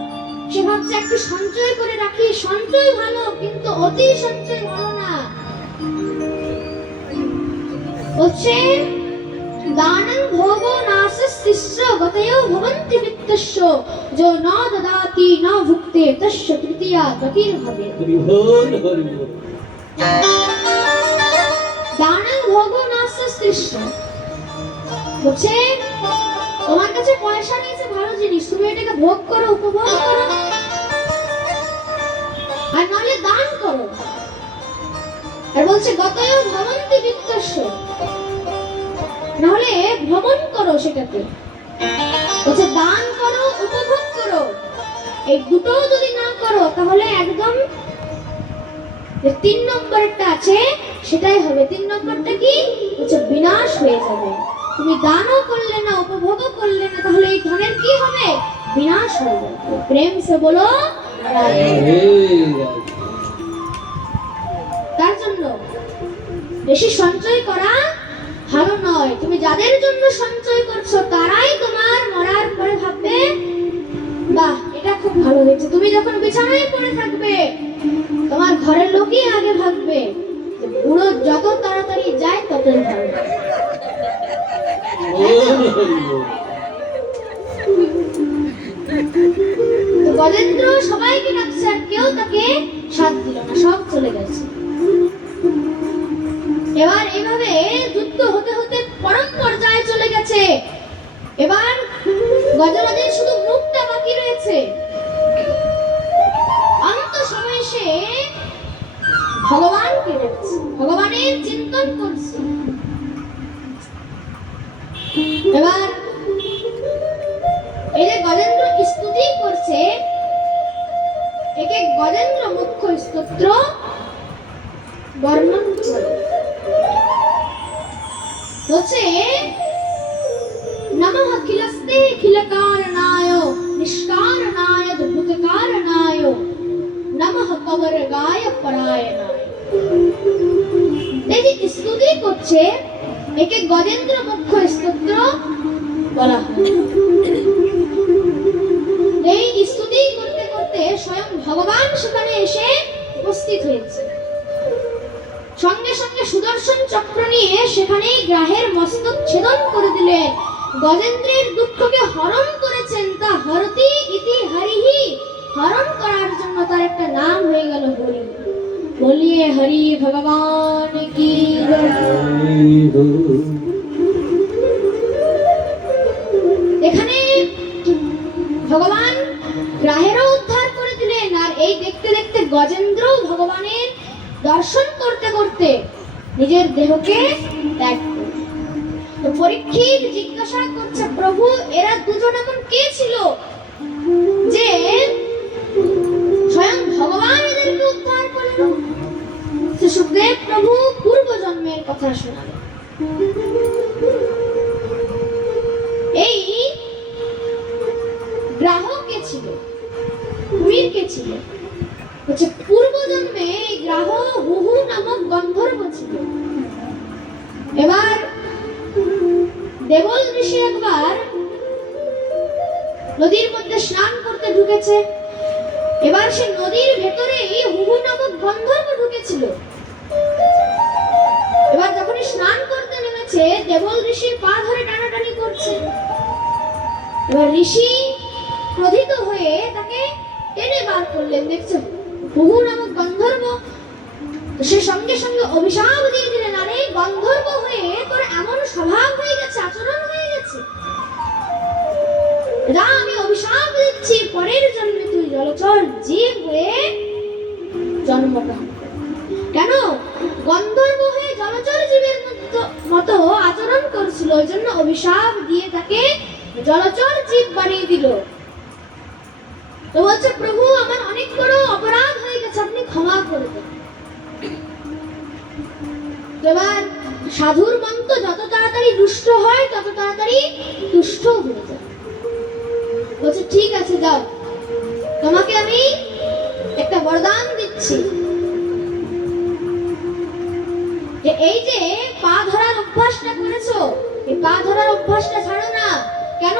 সে ভাবছে একটু সঞ্চয় করে রাখি, সঞ্চয় ভালো, কিন্তু অতি সঞ্চয় ভালো না। বলছে দানং ভোগো নাসস্তিস্য গতয়ো ভবন্তি বিত্তস্য যো ন দদাতি ন ভুক্তে তস্য তৃতীয়া গতির ভবে। দানং ভোগো নাস্তিষ্ঠ বলছে তোমার কাছে পয়সা নিয়েছে ভালো জিনিস, তুমি এটাকে ভোগ করো, উপভোগ করো, আর নাহলে দান করো। আর বলছে গতয় ভবন্তি বিত্তস্য, নাহলে ভ্রমণ করো সেটাকে। বলছে দান করো, উপভোগ করো, এই দুটো যদি না করো তাহলে একদম যে 3 নম্বরটা আছে সেটাই হবে। 3 নম্বরটা কি? বলছে বিনাশ হয়ে যাবে। তুমি দানও করলে না, উপভোগও করলে না, তাহলে এই ধনের কি হবে? বিনাশ হয়ে যাবে। প্রেম সে বলো তার জন্য বেশি সঞ্চয় করা ভালো নয়। তুমি যাদের জন্য সঞ্চয় করছো তারাই তোমার মরার পরে ভাববে বাহ এটা খুব ভালো হয়েছে। তুমি যখন বিছানায় পড়ে থাকবে তোমার ঘরের লোকই আগে ভাববে যে বুড়ো যত তাড়াতাড়ি যায় ততই ভালো। তো গজেন্দ্র সবাইকে ডাকছে আর কেউ তাকে সাথ দিল না, সব চলে গেছে। এবার এভাবে যুদ্ধ হতে হতে পরম পর্যায়ে চলে গেছে। এবার গজরাজের শুধু মুখটা বাকি রয়েছে। অন্ত সময় সে ভগবানকে ডাকছে, ভগবানের চিন্তন করছে। এবার এই যে গজেন্দ্র স্তুতি করছে, একে গজেন্দ্র মুখ্য স্তোত্র বর্ণন করে বলছে নমঃ খিলস্তে খিলকারণায় নিষ্কারণায় অদ্ভুতকারণায় নমঃ কবরগায় পরায়ণায়। এই যে স্তুতি করছে একে গজেন্দ্র মুখ্য স্তোত্র বলা হয়। এই স্তুতি করতে করতে স্বয়ং ভগবান সেখানে এসে উপস্থিত হয়েছে। সঙ্গে সঙ্গে সুদর্শন চক্র নিয়ে সেখানেই গ্রাহের মস্তক ছেদন করে দিলেন। গজেন্দ্রের দুঃখকে হরণ করেছেন। তা হরতি ইতি হরিহি, হরণ করার জন্য তার একটা নাম হয়ে গেল হরি। বলিয়ে হরি ভগবান কি জয়। এখানে ভগবান গ্রাহেরও উদ্ধার করে দিলেন। আর এই দেখতে দেখতে গজেন্দ্র ভগবানের দর্শন করতে করতে নিজের দেহকে ত্যাগ করলেন। তো পরীক্ষিত জিজ্ঞাসা করছে প্রভু এরা দুজন এমন কে ছিল যে স্বয়ং ভগবান এদেরকে উদ্ধার করলেন? সুখদেব প্রভু পূর্ব জন্মের কথা শোনালেন। এই গ্রাহক কে ছিল, কুমির কে ছিল? বলছে পূর্ব জন্মে এই গ্রাহ হুহু নামক গন্ধর্ব ছিল। এবার দেবল ঋষি একবার নদীর মধ্যে স্নান করতে ঢুকেছে। এবার সে নদীর ভেতরেই হুহু নামক গন্ধর্ব ঢুকেছিল। এবার যখন স্নান করতে নেমেছে দেবল ঋষির পা ধরে টানাটানি করছে। এবার ঋষি ক্রোধিত হয়ে তাকে টেনে বার করলেন। দেখছো হুহু নামক গন্ধর্ব। সে সঙ্গে সঙ্গে অভিশাপ দিয়ে দিলেন, আরে গন্ধর্ব হয়ে তোর এমন স্বভাব হয়ে গেছে, আচরণ হয়ে গেছে, আমি অভিশাপ দিচ্ছি পরের জন্মে তুই জলচর জীব হয়ে জন্মগ্রহণ কর। কেন? গন্ধর্ব হয়ে জলচর জীবের মতো আচরণ করছিল, ওই জন্য অভিশাপ দিয়ে তাকে জলচর জীব বানিয়ে দিল। তো বলছে প্রভু আমার অনেক বড় অপরাধ হয়ে গেছে, আপনি ক্ষমা করে দেন। এবার সাধুর মন তো যত তাড়াতাড়ি দুষ্ট হয় তত তাড়াতাড়ি দুষ্ট হয়ে যায়। বলছে ঠিক আছে যাও, তোমাকে আমি একটা বরদান দিচ্ছি যে এই যে পা ধরার অভ্যাসটা করেছো, এই পা ধরার অভ্যাসটা ছাড়ো না। কেন?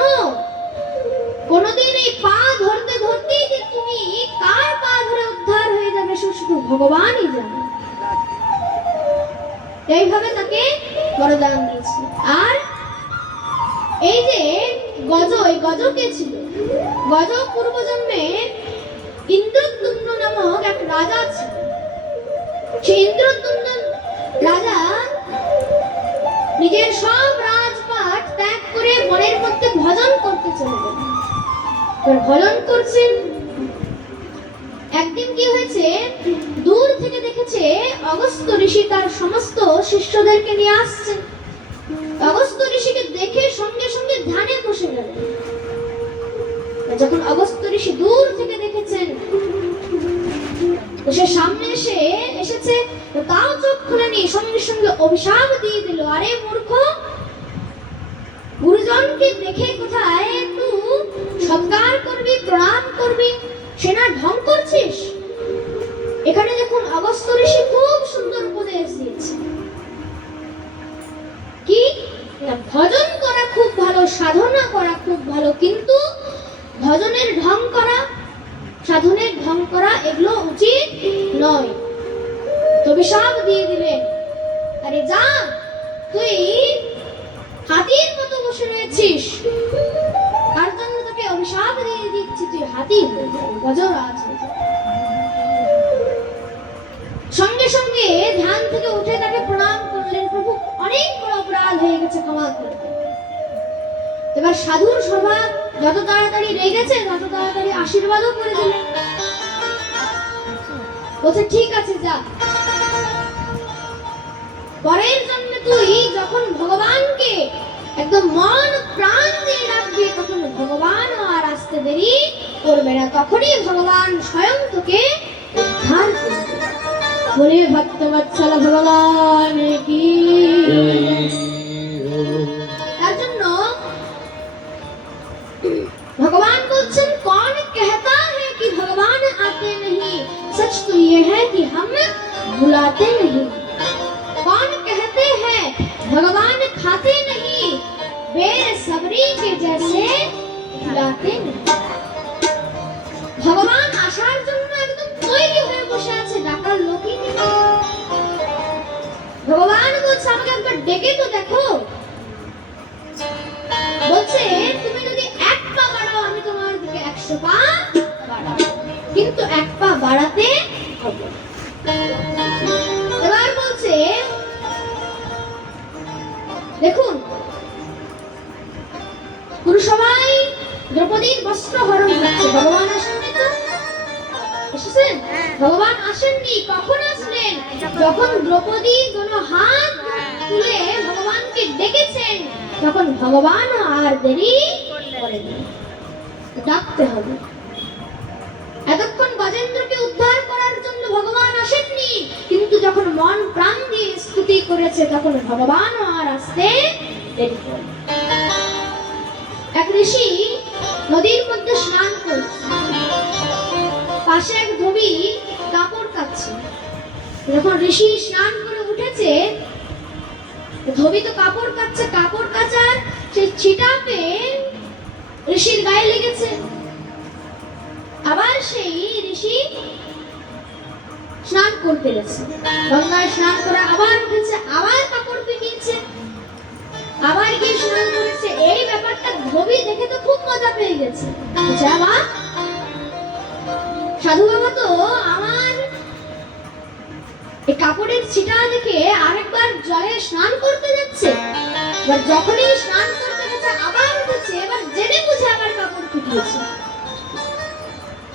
কোনদিন এই পা ধরতে ধরতেই যে তুমি কার পা ধরে উদ্ধার হয়ে যাবে শুধু ভগবানই জানে। এইভাবে তাকে বরদান দিয়েছে। আর এই যে গজ, এই গজ কে ছিল? গজ পূর্বজন্মে ইন্দ্রদ্যুম্ন নামক এক রাজা ছিল। সেই ইন্দ্রদ্যুম্ন রাজা নিজের সব রাজপাট ত্যাগ করে বনের মধ্যে ভজন করতে চলে গেলেন। ভজন করছেন, একদিন কি হয়েছে, দূর থেকে দেখেছে অগস্ত্য ঋষি তার সমস্ত শিষ্যদেরকে নিয়ে আসছেন। অগস্ত্য ঋষিকে দেখে সঙ্গে সঙ্গে ধ্যানে বসে গেলেন। যখন অগস্ত্য ঋষি দূর থেকে দেখেছেন, সে সামনে এসেছে, তাও চোখ খুলেনি, সঙ্গে সঙ্গে অভিশাপ দিয়ে দিল, আরে মূর্খ, গুরুজনকে দেখে কোথায় একটু সৎকার করবি, প্রণাম করবি, সেনা ঢং করছিস। এখানে দেখুন অগস্ত্য ঋষি খুব সুন্দর উপদেশ দিয়েছে, কি না, ভজন করা খুব ভালো, সাধনা করা খুব ভালো, কিন্তু ভজনের ঢং করা, সাধনের ঢং করা এগুলো উচিত নয়। তবে সব দিয়ে দিলেন, আরে যা, তুই হাতির মতো বসে রয়েছিস, তার জন্য তোকে অভিশাপ দিয়ে দিচ্ছি, তুই হাতি হয়ে যাবি, গজরাজ হয়ে যাবি। সঙ্গে সঙ্গে ধ্যান থেকে উঠে তাকে প্রণাম করলেন, প্রভু অনেক বড় অপরাধ হয়ে গেছে, ক্ষমা করে দিন। এবার সাধুর স্বভাব, যত তাড়াতাড়ি রেগেছে তত তাড়াতাড়ি আশীর্বাদও করে দিলেন। বলছে ঠিক আছে যা, পরের জন্মে তুই যখন ভগবানকে একদম মন প্রাণ দিয়ে রাখবি, তখন ভগবান আর আসতে দেরি করবে না, তখনই ভগবান স্বয়ং তোকে উদ্ধার করবে। বলে ভক্তবৎসল ভগবান কি। তার জন্য भगवान बोलছেন, कौन कहता है कि भगवान आते नहीं, सच तो ये है कि हम भुलाते नहीं। कौन कहते हैं भगवान खाते नहीं, बेसब्री के जैसे भुलाते नहीं। भगवान আসার জন্য একদম তৈরি হয়ে বসে আছে, ডাকার লোকই নেই। ভগবান বলছে আমাকে একবার ডেকে তো দেখো। বলছে তুমি যদি এক পা বাড়াও আমি তোমার দিকে 100 পা বাড়াবো, কিন্তু এক পা বাড়াতে হবে। এবার বলছে দেখুন, পুরো সবাই দ্রৌপদীর বস্ত্র হরণ করছে, ভগবান আসেননি তো? এসেছেন? ভগবান আসেননি, কখন আসলেন? যখন দ্রৌপদী দোনো হাত তুলে ভগবানকে ডেকেছেন, তখন ভগবান আর দেরি করেননি, ডাকতে হবে। এতক্ষণ গজেন্দ্রকে উদ্ধার করার জন্য ভগবান আসেননি, কিন্তু যখন মন প্রাণ দিয়ে স্তুতি করেছে তখন ভগবান আর আসতে দেরি করেন। এক ঋষি নদীর মধ্যে স্নান করছে, পাশে এক ধোবি কাপড় কাচ্ছে। যখন ঋষি স্নান করে উঠেছে, ধোবি তো কাপড় কাচ্ছে, কাপড় কাচার সেই ছিটা পেয়ে ঋষির গায়ে লেগেছে। আবার সেই ঋষি স্নান করতে গেছে, গঙ্গায় স্নান করে আবার উঠেছে, আবার কাপড় পিটিয়েছে, আবার গিয়ে স্নান করেছে। এই ব্যাপারটা ধোবি দেখে তো খুব মজা পেয়ে গেছে। বাবা, সাধু বাবা তো আমার এই কাপড়ের ছিটা দেখে আরেকবার জলে স্নান করতে যাচ্ছে। এবার যখনই স্নান করতে গেছে আবার উঠেছে, এবার জেনে বুঝে আবার কাপড় পিটিয়েছে,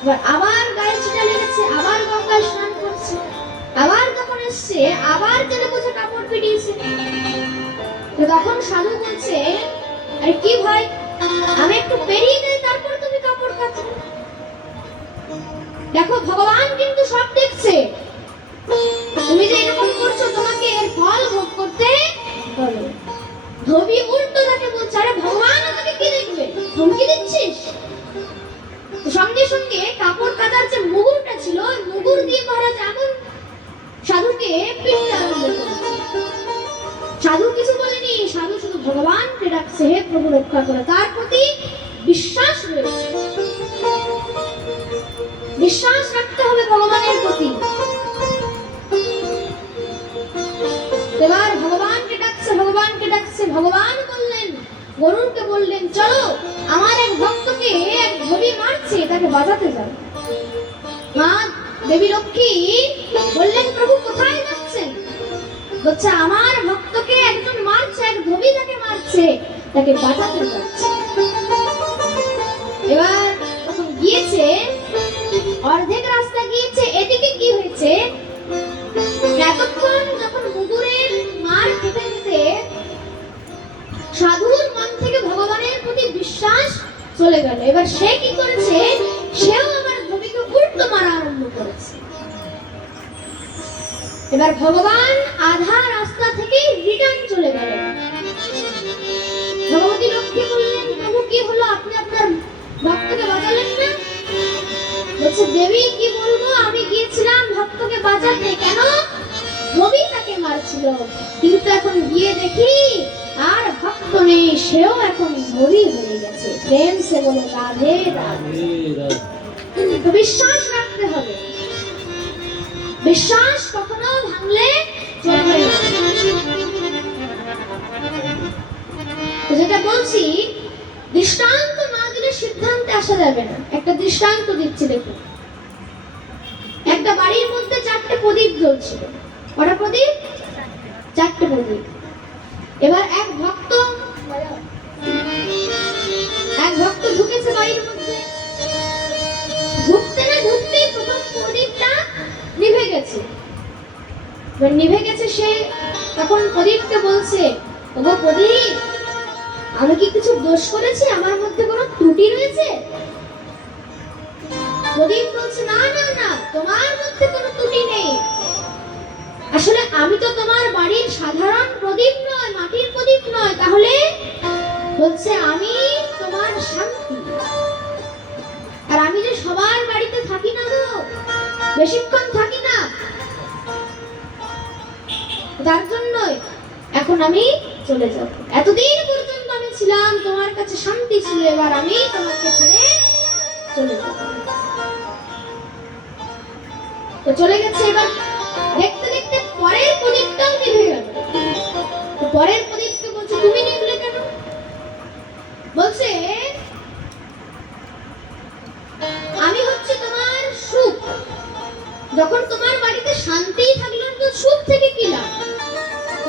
এবার আবার গায়ে ছিটা লেগেছে, আবার গঙ্গায় স্নান করছে, আবার যখন এসছে আবার জেনে বুঝে কাপড় পিটিয়েছে। তো তখন সাধু বলছে, আরে কি ভাই, আমি একটু পেরিয়ে যাই তারপর তুমি কাপড় কাচো। দেখো ভগবান কিন্তু সব দেখছে, তুমি যে এরকম করছো তোমাকে এর ফল ভোগ করতে হবে। ধোবি উল্টো তাকে বলছে, আরে ভগবান আমাকে কি দেখবে, ধমকি দিচ্ছিস? সঙ্গে সঙ্গে কাপড় কাচার যে মুগুরটা ছিল, মুগুর দিয়ে মহারাজ এমন সাধুকে পিটতে আরম্ভ করেছে। সাধু কিছু বলেনি, সাধু শুধু ভগবানকে ডাকছে, হে প্রভু রক্ষা করে। তার প্রতি বিশ্বাস রয়েছে, বিশ্বাস রাখতে হবে ভগবানের প্রতি। এবার ভগবানকে ডাকছে, ভগবানকে ডাকছে। ভগবান বললেন, গরুড়কে বললেন, চলো আমার এক ভক্তকে এক ধোবি মারছে, তাকে বাঁচাতে যাও। মা দেবী লক্ষ্মী বললেন, প্রভু কোথায় যাচ্ছেন? বলছে, আমার ভক্তকে একজন মারছে, এক ধোবি তাকে মারছে, তাকে বাঁচাতে যাচ্ছে। এবার তখন গিয়েছে, অর্ধেক রাস্তা গিয়েছে, এদিকে কি হয়েছে, এতক্ষণ যখন মুগুরের মার খেতে খেতে সাধুর মন থেকে ভগবানের প্রতি বিশ্বাস চলে গেল। এবার সে কি করেছে, সেও আবার ধোবিকে উল্টো মারা আরম্ভ করেছে। এবার ভগবান আধা রাস্তা থেকে রিটার্ন চলে গেল। ভগবতী লক্ষ্মী বললেন, প্রভু কি হলো, আপনি আপনার ভক্তকে বাঁচালেন না? বলছে, দেবী কি বলবো, আমি গিয়েছিলাম ভক্তকে বাঁচাতে, কেন? ধোবি তাকে মারছিল, কিন্তু এখন গিয়ে দেখি আর ভক্ত নেই, সেও এখন ধোবি হয়ে গেছে। প্রেম সে বলে রাধে রাধে। তো বিশ্বাস রাখতে হবে, বিশ্বাস কখনো ভাঙলে চলবে না। তো যেটা বলছি, দৃষ্টান্ত না দিলে সিদ্ধান্তে আসা যাবে না। একটা দৃষ্টান্ত দিচ্ছি, দেখুন। একটা বাড়ির মধ্যে 4টে প্রদীপ জ্বলছিল। কটা প্রদীপ? 4টে প্রদীপ। এবার এক ভক্ত ঢুকেছে বাড়ির মধ্যে। ঢুকতে না ঢুকতেই প্রথম প্রদীপটা নিভে গেছে। এবার নিভে গেছে, সে তখন প্রদীপকে বলছে, ওগো প্রদীপ, আমি কি কিছু দোষ করেছি? আমার মধ্যে কোনো ত্রুটি রয়েছে? প্রদীপ বলছে, না না না, তোমার মধ্যে কোনো ত্রুটি নেই। আসলে আমি তো তোমার বাড়ির সাধারণ প্রদীপ নয়, মাটির প্রদীপ নয়। তাহলে? বলছে, আমি তোমার শান্তি। আর আমি যে সবার বাড়িতে থাকি না গো, বেশিক্ষণ থাকি না, তার জন্যই এখন আমি চলে যাব। এতদিন পর্যন্ত আমি ছিলাম, তোমার কাছে শান্তি ছিল, এবার আমি তোমাকে ছেড়ে চলে যাব। তো চলে গেছে। এবার দেখতে দেখতে পরের প্রদীপটাও নিভে গেল। তো পরের প্রদীপকে বলছে, তুমি নিভলে কেন? বলছে, আমি হচ্ছে তোমার সুখ। যখন তোমার বাড়িতে শান্তিই থাকলো না, তো সুখ থেকে কি লাভ?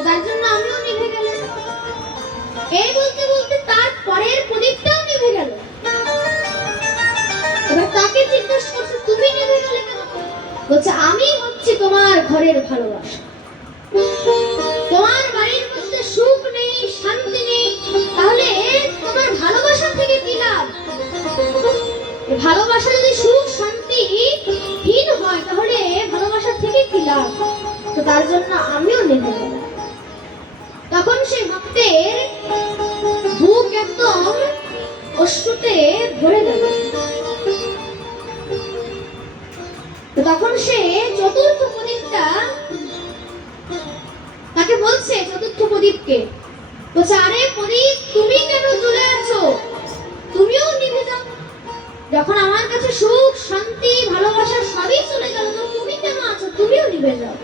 তার জন্য আমিও নিভে গেলাম। এই বলতে বলতে তার পরের প্রদীপটাও নিভে গেল। এবার তাকে জিজ্ঞেস করছে, তুমি নিভে গেলে কেন? বলছে, আমি হচ্ছে তোমার ঘরের ভালোবাসা। তোমার বাড়ির মধ্যে সুখ নেই, শান্তি নেই, তাহলে তোমার ভালোবাসা থেকে কি লাভ? ভালোবাসা যদি সুখ শান্তি হীন হয়, তাহলে ভালোবাসা থেকে কি লাভ? তো তার জন্য আমিও নেমে গেলাম। তখন সেই ভক্তের বুক একদম অশ্রুতে ভরে গেল। তখন সে চতুর্থ প্রদীপটা তাকে বলছে, চতুর্থ প্রদীপকে বলছে, আরে প্রদীপ, তুমি কেন চলে আছো? তুমিও নিভে যাও। যখন আমার কাছে সুখ শান্তি ভালোবাসা সবই চলে গেল, তো তুমি কেন আছো? তুমিও নিভে যাও।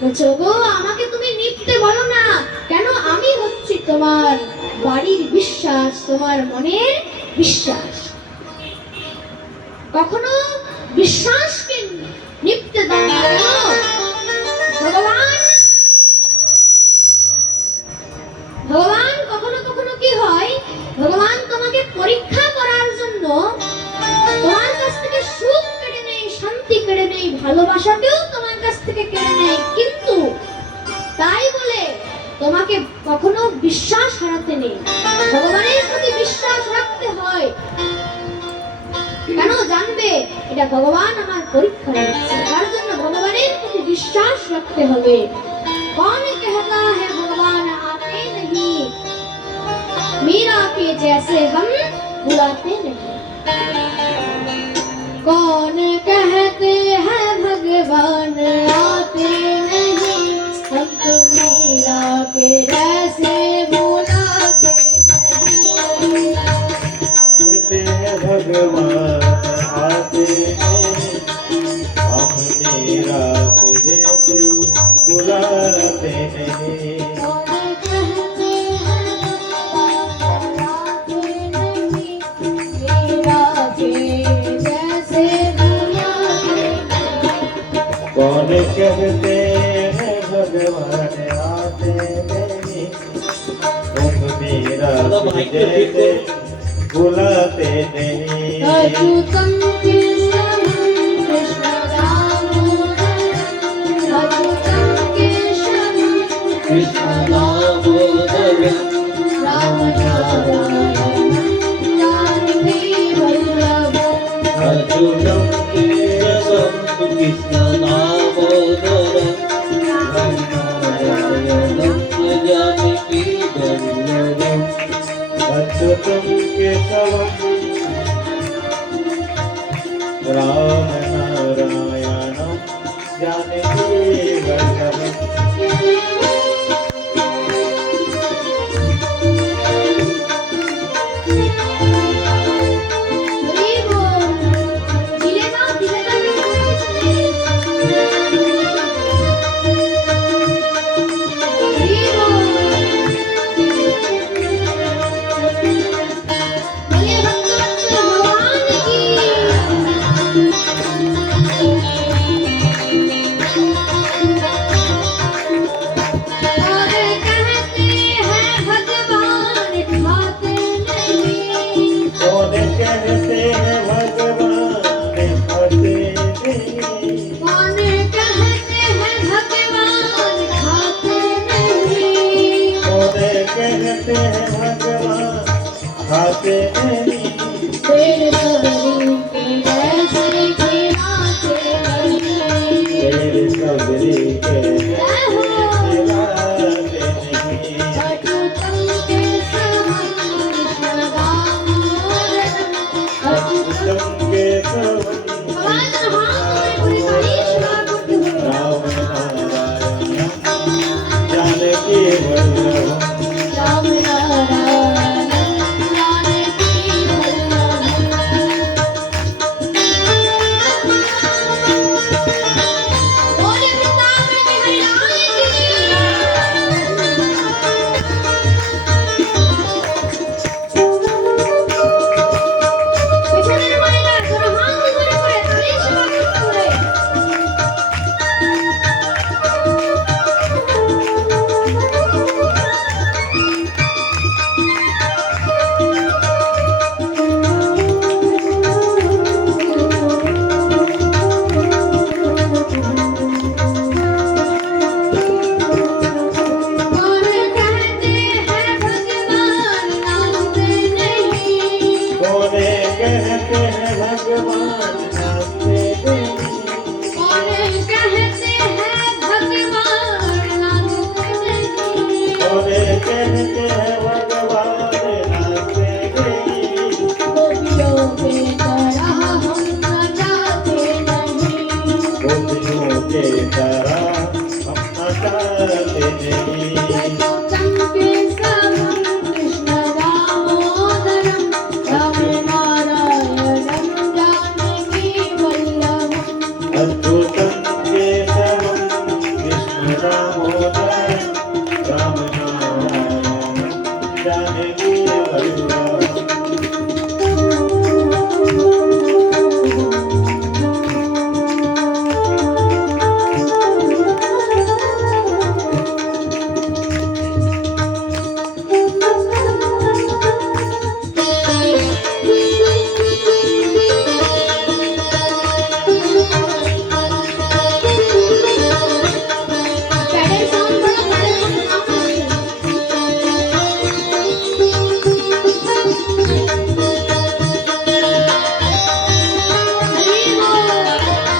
বলছে, গো, আমাকে তুমি নিভতে বলো না কেন? আমি হচ্ছি তোমার বাড়ির বিশ্বাস, তোমার মনের বিশ্বাস। কখনো বিশ্বাসকে নিভতে দাও না। ভগবান কখনো কখনো কি হয়, ভগবান তোমাকে পরীক্ষা করার জন্য তোমার কাছ থেকে সুখ কেড়ে নেয়, শান্তি কেড়ে নেয়, ভালোবাসাকেও তোমার কাছ থেকে কেড়ে নেয়, কিন্তু তাই বলে তোমাকে কখনো বিশ্বাস হারাতে নেই। ভগবানের প্রতি বিশ্বাস রাখতে হয়। কেন? জানবে এটা ভগবান আমার পরীক্ষা নিচ্ছে, তার জন্য ভগবানের প্রতি বিশ্বাস রাখতে হবে। कौन कहता है भगवान आते नहीं, मीरा के जैसे हम बुलाते नहीं। कौन कहते हैं भगवान आते नहीं, हम तो मीरा के जैसे बुलाते नहीं। भगवान आते नहीं, हम मीरा के जैसे बुलाते नहीं। मीरा के जैसे बुलाते जैसे बुलाते नहीं अच्युतं केशवं कृष्ण दामोदरम् अच्युतं केशवं कृष्ण दामोदरम् रामनारायणं जानकी वल्लभम् अच्युतं केशवं कृष्ण दामोदरम् रामनारायणं जानकी वल्लभम् अच्युतं केशवं राम नारायणं जानकी वल्लभम् हरि बोल दिले ना हरि बोल बोलिए भक्तवत्सल भगवान की और कहते हैं भगवान खाते नहीं कौन कहते हैं भगवान खाते नहीं कौन कहते हैं भगवान खाते नहीं कौन कहते हैं भगवान खाते नहीं तेरे सबरी के जैसे खिलाते नहीं तेरे सबरी के जय हो खिलाते नहीं अच्युतं केशवं कृष्ण दामोदरम् अच्युतं अच्युतं केशवं भगवान राम पूरी हरीश्वर करते हुए राम नारायणं जानकी वल्लभम् राम नारायणं जानकी वल्लभम् बोले वृंदावन बिहारी लाल की পেছনের মাইলা ধরো হাত ধরে করে হরিশ্বার করতে হবে कौन कहते हैं भगवान नामते नहीं कौन कहते हैं भगवान नामते नहीं कौन कहते हैं भगवान नामते नहीं कौन कहते हैं भगवान नामते नहीं गोपियों के तरह हम न जाते नहीं गोपियों के तरह हम न चाहते नहीं अच्युतं केशवं कृष्ण दामोदरम् राम नारायणं जानकी वल्लभम् अच्युतं केशवं कृष्ण दामोदरं राम नारायणं जानकी वल्लभम् कैडेट साउंड बड़ा बड़ा हरि बोल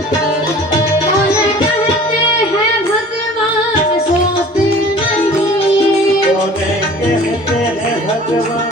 कौन कहते हैं भगवान सोते नहीं कौन कहते हैं भगवान